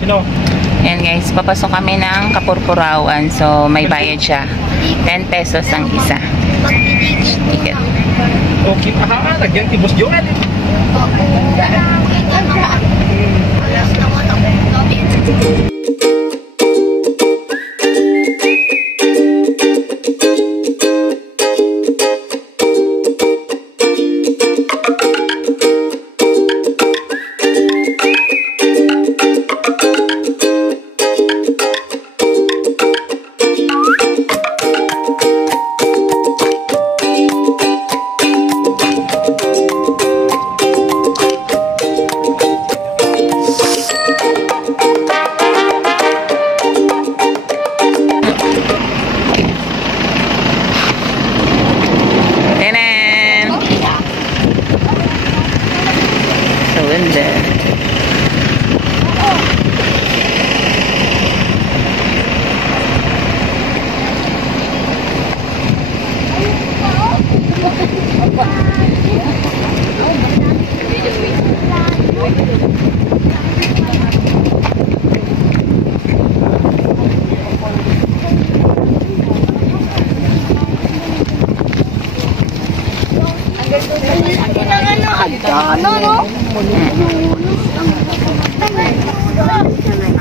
Sino? Ayan guys, papasok kami ng Kapurpurawan. So, may bayad siya. 10 pesos ang isa. Ticket. Okay, lagyan tibos Joel.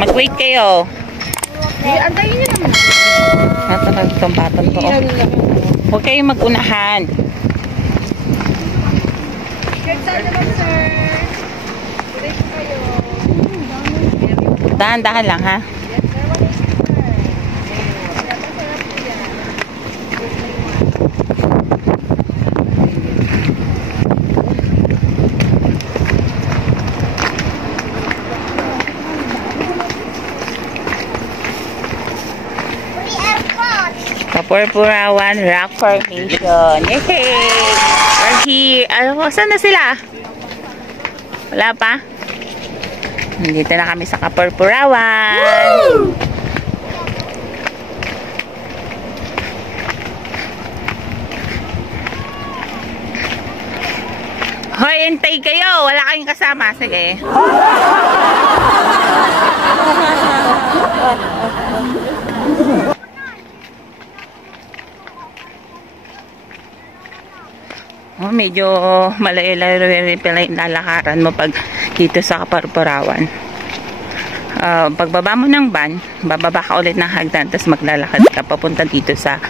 Mag-wait kayo. Antayin niyo naman. Natapag itong batang to. Huwag kayong mag-unahan. Dahan-dahan lang ha. Kapurpurawan Rock Formation. Yay! We're here. Saan na sila? Wala pa? Nandito na kami sa Kapurpurawan. Woo! Hoy, hintay kayo. Wala kayong kasama. Sige. Oh, medyo malayo-layo pala yung lalakaran mo pag dito sa Kapurpurawan. Pagbaba mo ng van, bababa ka ulit ng hagdan, tapos maglalakad ka papunta dito sa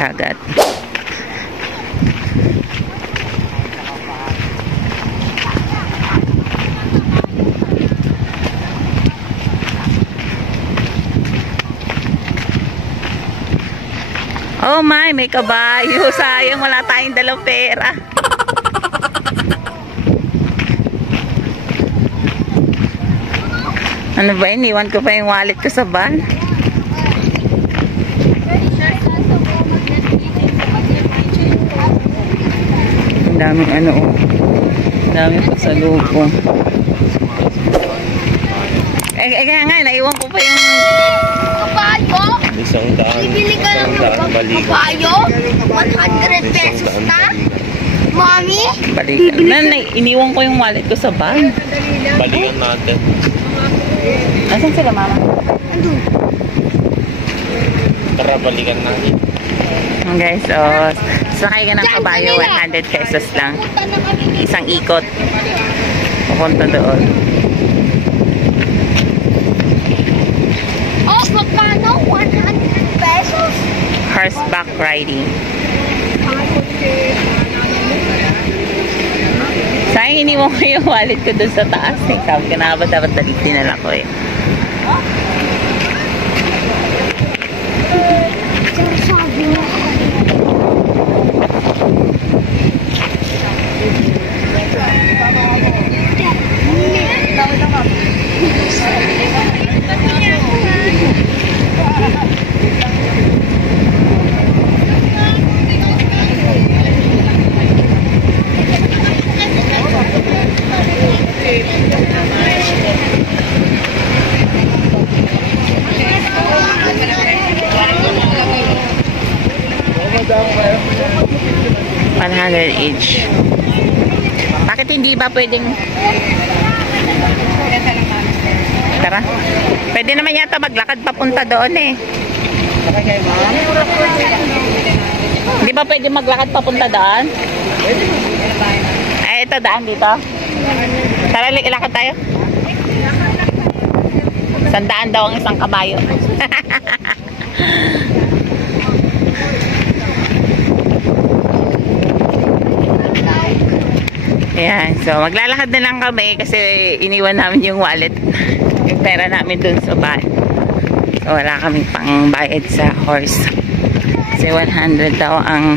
dagat. Oh my, may kabayo. Sayang, wala tayong dalang pera. Ano ba, iniwan ko pa yung wallet ko sa van. Ang daming ano, ang daming pasalubong. Kaya nga, naiwan ko pa yung Kabayo? Isang daan. Bibili ka ng kabayo? 100 pesos na? Mommy? balikan. Iniwan ko yung wallet ko sa van. Balikan natin. Asan sila, mama? Andun. Tara, balikan natin. Guys, so, sakay ka ng kabayo, 100 pesos lang. Isang ikot. Pupunta doon. Oh, magkano? 100 pesos? Horseback riding. Sayang, iniwan ko yung wallet ko doon sa taas. Sabi ko na ba dapat dinala ko eh. $100 each. Bakit hindi ba pwedeng Tara. Pwede naman yata maglakad papunta doon eh. Di ba pwede maglakad papunta doon? Ay, ito daan dito. Tara, ilakad tayo. 100 daw ang isang kabayo. Ayan, so maglalakad na lang kami kasi iniwan namin yung wallet, yung pera namin dun sa van. So wala kaming pang bayad sa horse kasi 100 daw ang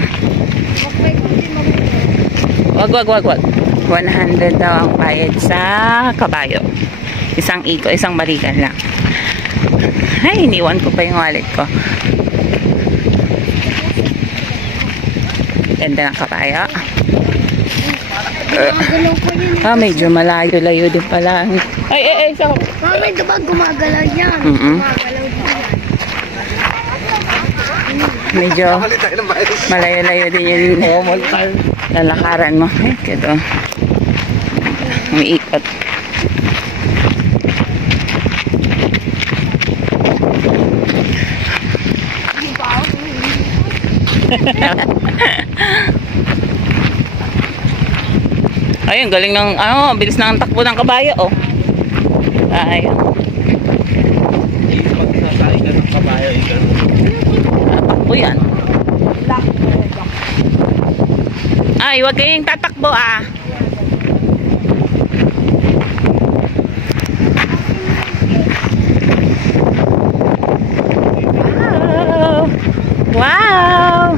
wag 100 daw ang bayad sa kabayo. Isang iko, isang balikan lang. Ay, iniwan ko pa yung wallet ko. Ganda ng kabayo. Medyo malayo-layo din pala. Ay, so. Mami, diba gumagalaw yan? Gumagalaw din yan. Medyo malayo-layo din yung lalakaran mo. Ay, kito. Umiikot. Ayun, galing ng bilis ng takbo ng kabayo, oh. Ayun. Magsasali ka ng kabayo, ikaw. Takbo yan. Ay, huwag kayong tatakbo, ah. Wow!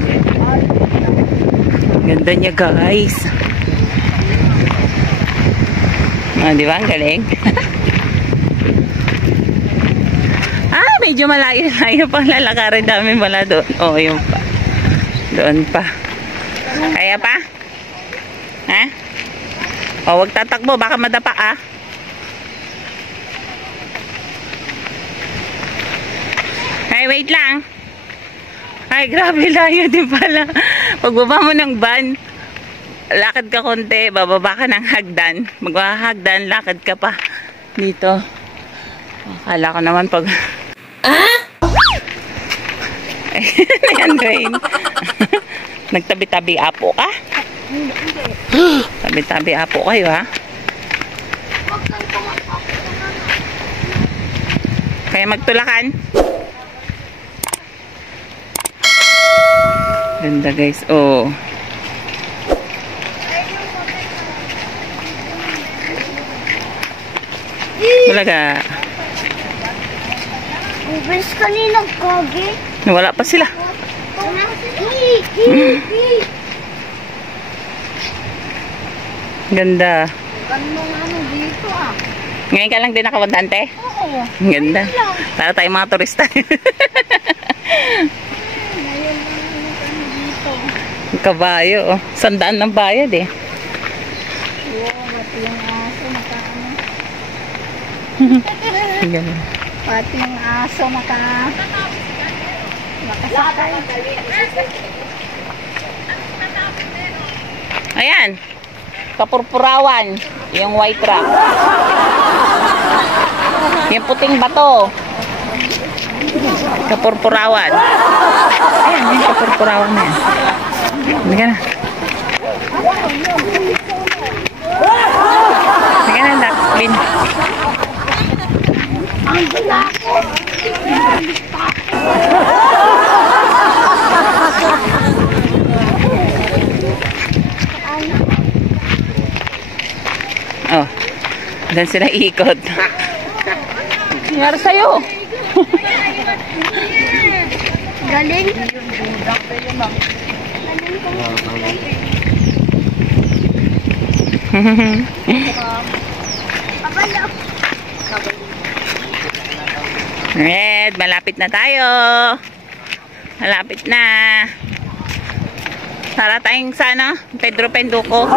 Ganda niya, guys. Di ba? Ang galing. Medyo malayo pang lalakarin namin mula doon. Yung pa. Doon pa. Kaya pa? Ha? Wag tatakbo. Baka madapa, ah. Ay, wait lang. Ay, grabe, layo din pala. Pagbaba mo ng van, lakad ka konti, bababa ka ng hagdan. Maghahagdan, lakad ka pa dito. Akala ko naman pag... Ayan, Rain. Nagtabi-tabi apo ka? Tabi-tabi apo kayo, ha? Kaya magtulakan. Ganda, guys. Talaga. Ubers kanina kage. Wala pa sila. Ganda. Ganda dito, ah. Ngayon ka lang din nakabandante? Oo. Ganda. Para tayong mga turista. Kabayo, oh. 100 ng bayad, eh. Pati yung aso nakaano. Ganun. Pati yung aso nakasakay. Ayan. Kapurpurawan. Yung white rock. Yung puting bato. Kapurpurawan. Ayan, yung kapurpurawan na yan. Hindi ka na. Hindi ka na, Lin. Ang gula ko. Dan sila ikot. Nangyari sa'yo. Galing. Red, malapit na tayo. Malapit na. Tara tayong sana, Pedro Penduko.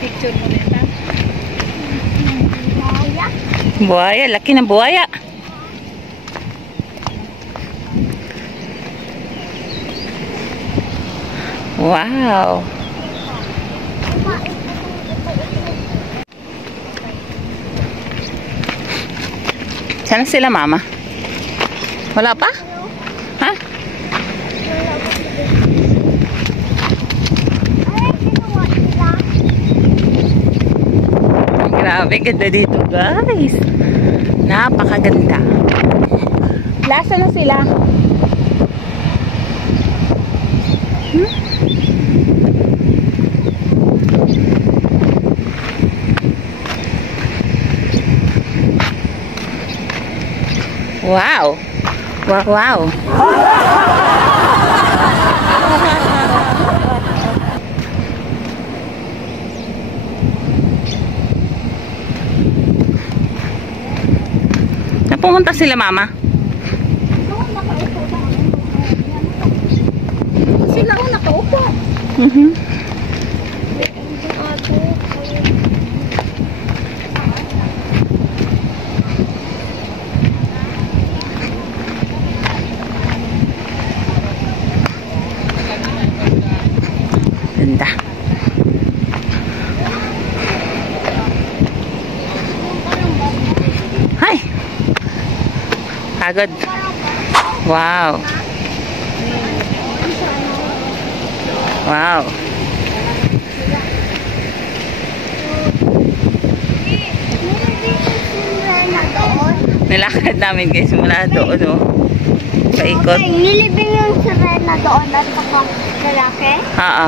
Picture mo nito. Buhaya, laki ng buhaya. Wow. Sana sila mama? Wala pa? Ha? Grabe, ganda dito guys. Napakaganda. Lasa na sila. Wow. Wow, wow. Napumunta sila mama? Sila ako nakaupo. Ganda. Hi. Agad. Wow. Wow. Nilakad namin guys mula doon, no? Paikot. Okay, nilibing yung sirena doon at saka lalaki. Oo.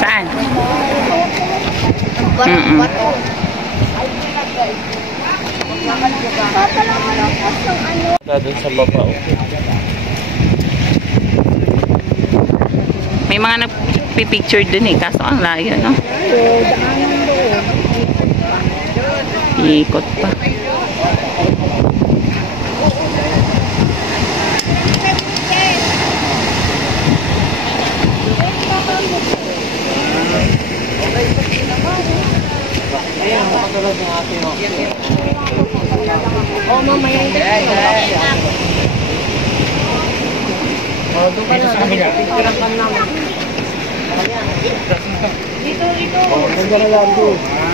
Saan? Doon sa baba. May mga nagpipicture dun eh, kaso ang layo, no? Ikot pa. Oh, mamaya yung Dito sa kabila.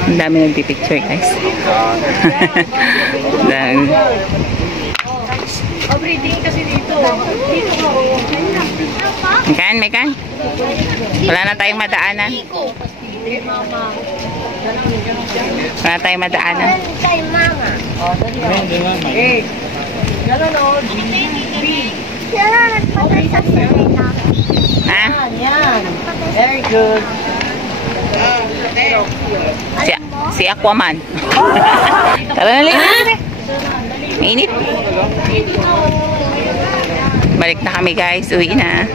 Ang dami nagpipicture guys. Dami. Everything kasi dito. Mekan. Wala na tayong madaanan. Wala tayong madaanan. Kay mama. Gano'n o. Sila nagpatay sa sirena. Ha? Yan. Very good. Si Aquaman. Tara na lang. Mainit. Balik na kami guys. Uwi na.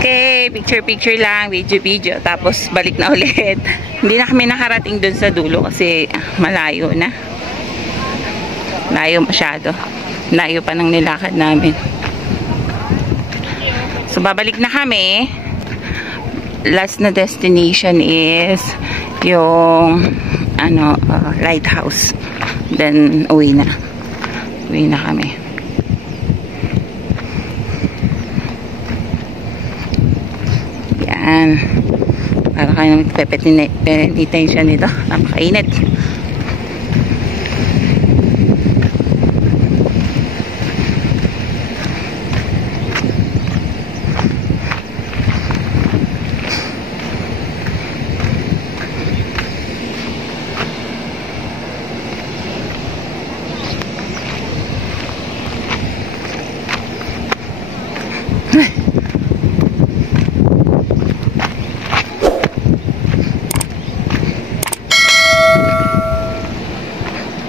Okay, picture lang, video. Tapos balik na ulit. Hindi na kami nakarating dun sa dulo kasi malayo na. Layo masyado. Layo pa ng nilakad namin. So babalik na kami. Last na destination is yung lighthouse. Then uwi na. Uwi na kami. Yan. Para kayo nagpe-penitensya nito. Napakainit.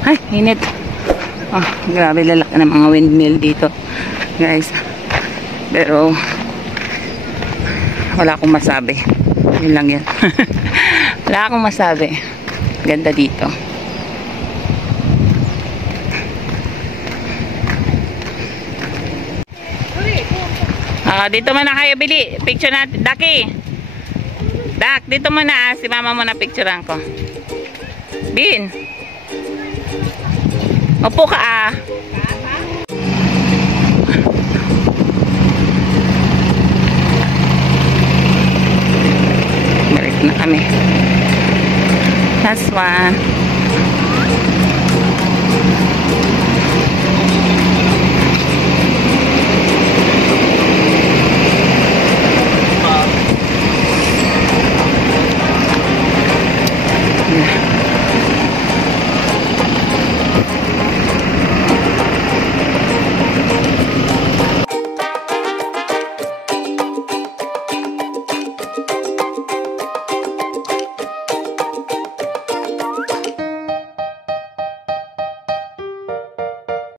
Ay, init. Oh, grabe lalaki ng mga windmill dito, guys. Pero wala akong masabi. Yun lang yan. Wala akong masabi. Ganda dito. Dito muna kayo, Bili. Picture natin. Daki. Dak, dito muna. Si mama muna picturean ko. Bin. Opo ka kami. Last one.